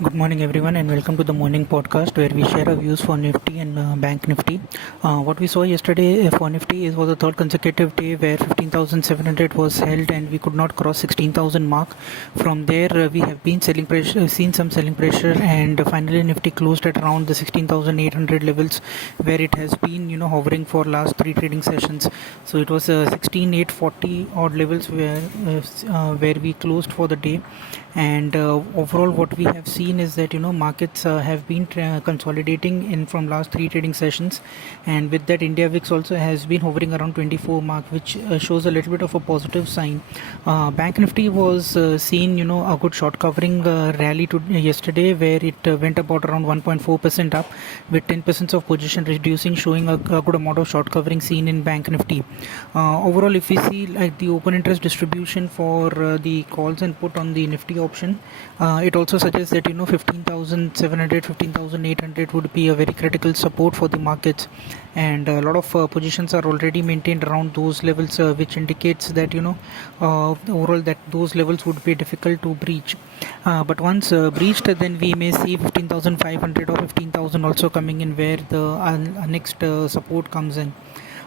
Good morning, everyone, and welcome to the morning podcast where we share our views for Nifty and Bank Nifty. What we saw yesterday for Nifty was the third consecutive day where 15,700 was held and we could not cross 16,000 mark. From there, we have been seen some selling pressure, and finally Nifty closed at around the 16,800 levels where it has been, hovering for last three trading sessions. So it was 16,840 odd levels where we closed for the day, and overall what we have seen is that markets have been consolidating in from last three trading sessions, and with that India VIX also has been hovering around 24 mark, which shows a little bit of a positive sign. Bank Nifty was seen a good short covering rally yesterday where it went about around 1.4% up with 10% of position reducing, showing a good amount of short covering seen in Bank Nifty. Overall, if we see like the open interest distribution for the calls and put on the Nifty option, it also suggests that 15,700 15,800 would be a very critical support for the markets, and a lot of positions are already maintained around those levels, which indicates that overall that those levels would be difficult to breach, but once breached, then we may see 15,500 or 15,000 also coming in, where the next support comes in.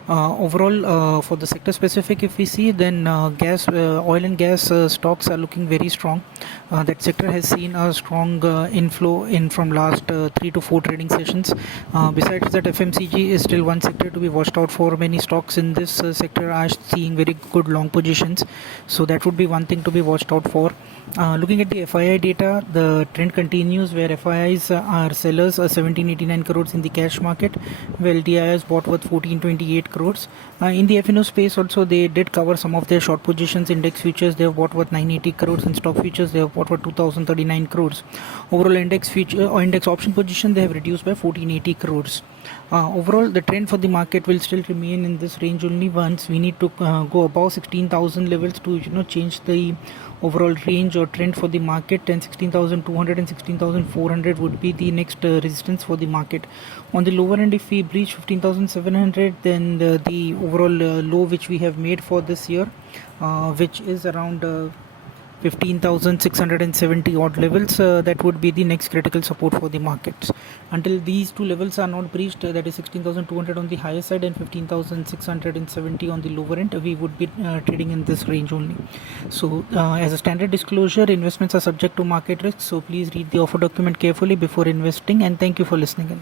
Overall, for the sector specific, if we see, then oil and gas stocks are looking very strong. That sector has seen a strong inflow in from last 3 to 4 trading sessions. Besides that, FMCG is still one sector to be watched out for. Many stocks in this sector are seeing very good long positions, so that would be one thing to be watched out for. Looking at the FII data, the trend continues where FIIs are sellers 1789 crores in the cash market, while DIIs bought worth 1428 crores. In the FNO space also, they did cover some of their short positions. Index futures, they have bought worth 980 crores, and stock futures they have bought worth 2039 crores. Overall index future or index option position they have reduced by 1480 crores. Overall, the trend for the market will still remain in this range only. Once we need to go above 16,000 levels to change the overall range or trend for the market, and 16,200 and 16,400 would be the next resistance for the market. On the lower end, if we breach 15,700, then the overall low which we have made for this year, which is around 15,670 odd levels, that would be the next critical support for the markets. Until these two levels are not breached, that is 16,200 on the higher side and 15,670 on the lower end, we would be trading in this range only. So as a standard disclosure, investments are subject to market risk, so please read the offer document carefully before investing, and thank you for listening in.